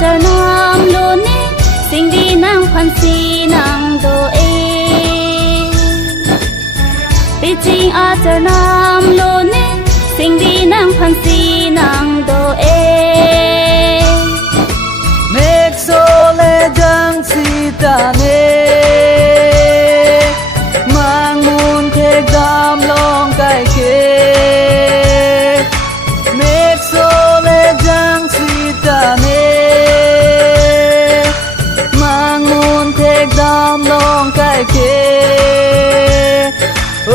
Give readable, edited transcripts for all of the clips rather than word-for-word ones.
char nam lo ne sing di nang phan si nang do e pi ching a char nam lo ne sing di nang phan si nang do e mek so le jang si ta ne mang mun thek dam long kai ke mek so le jang si ta ne mang mun thek dam long kai ke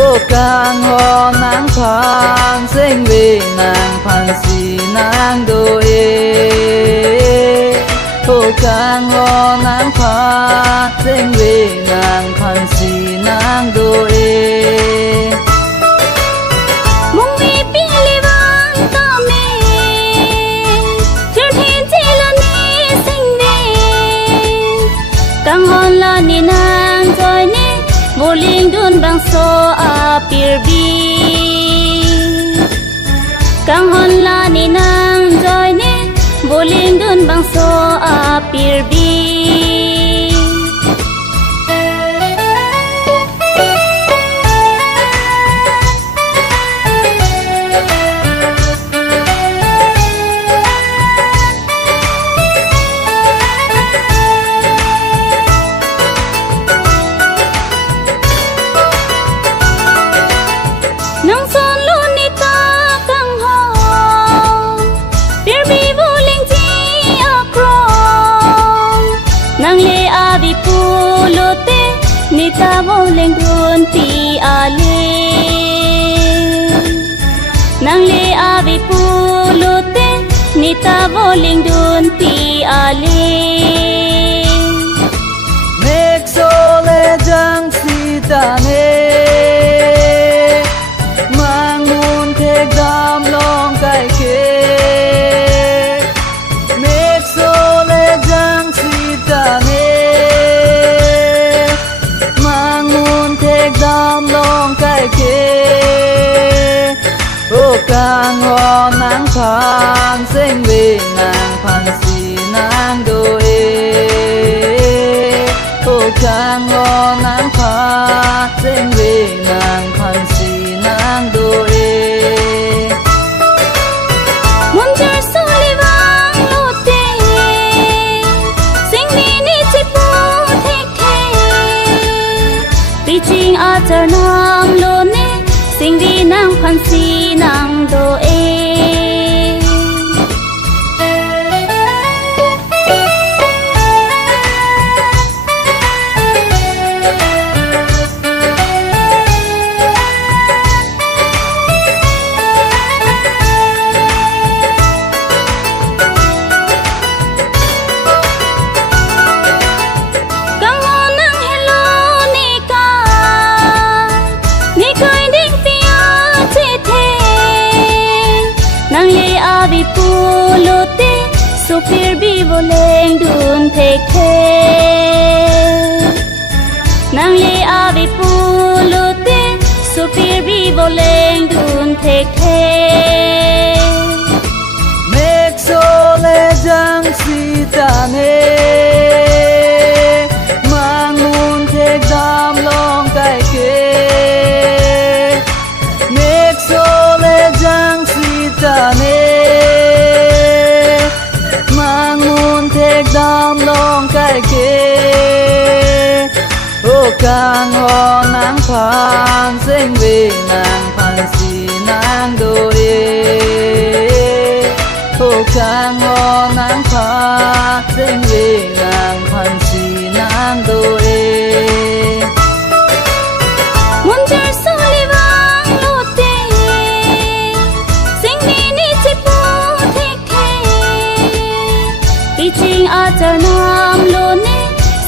ô càng ho nắng phan sinh vì nàng phan si nàng đôi ô càng ho nắng phan sinh vì nàng phan si nàng đôi mong vi pi li vang ta me chur thiên chi la ni sinh ve càng hon la ni nàng joy ni vô linh đun bang so a pir bi càng hon la ni nàng joy ni vô linh đun bang so a pir bi nang son lu ni ta kang ho pir bi vô linh chi a krong nang le a vi pu lo te ni ta vô linh dun ti a le nang le a vi pu lo te ni ta vô linh dun ti a le mek so le jang si ta ne mang mun thek dam long kai ke mek so le jang si ta ne mang mun thek dam long kai ke ô càng ho nắng phan sinh vì nàng phan si nàng đôi ô càng ho nắng phan sinh vì nàng phan si nàng đôi mon char so li vang lo te sing vi ni chi pu thek the pi ching a char nam lo ne sing vi nang phan si nang do e càng ho nang hello ni ka ni kai ding ti a che the nang le a vi pu lo te so pir bi vô leng dun thek the nang le a vi pu lo te so pir bi vô leng dun thek the mek so le jang si ta ne mang mun thek dam long kai ke mek so le jang si ta ne mang mun thek dam long kai ke ô càng ho nắng phan sinh vì nàng phan si nàng đôi ô càng ho nắng phan sinh vì nàng phan si nàng đôi mon char so li vang lo te sing vi ni chi pu thek the pi ching a char nam lo ne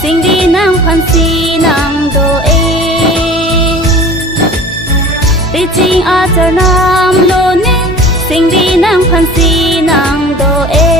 sing vi nang phan si nang do e pi ching a char nam lo ne sing vi nang phan si nang do e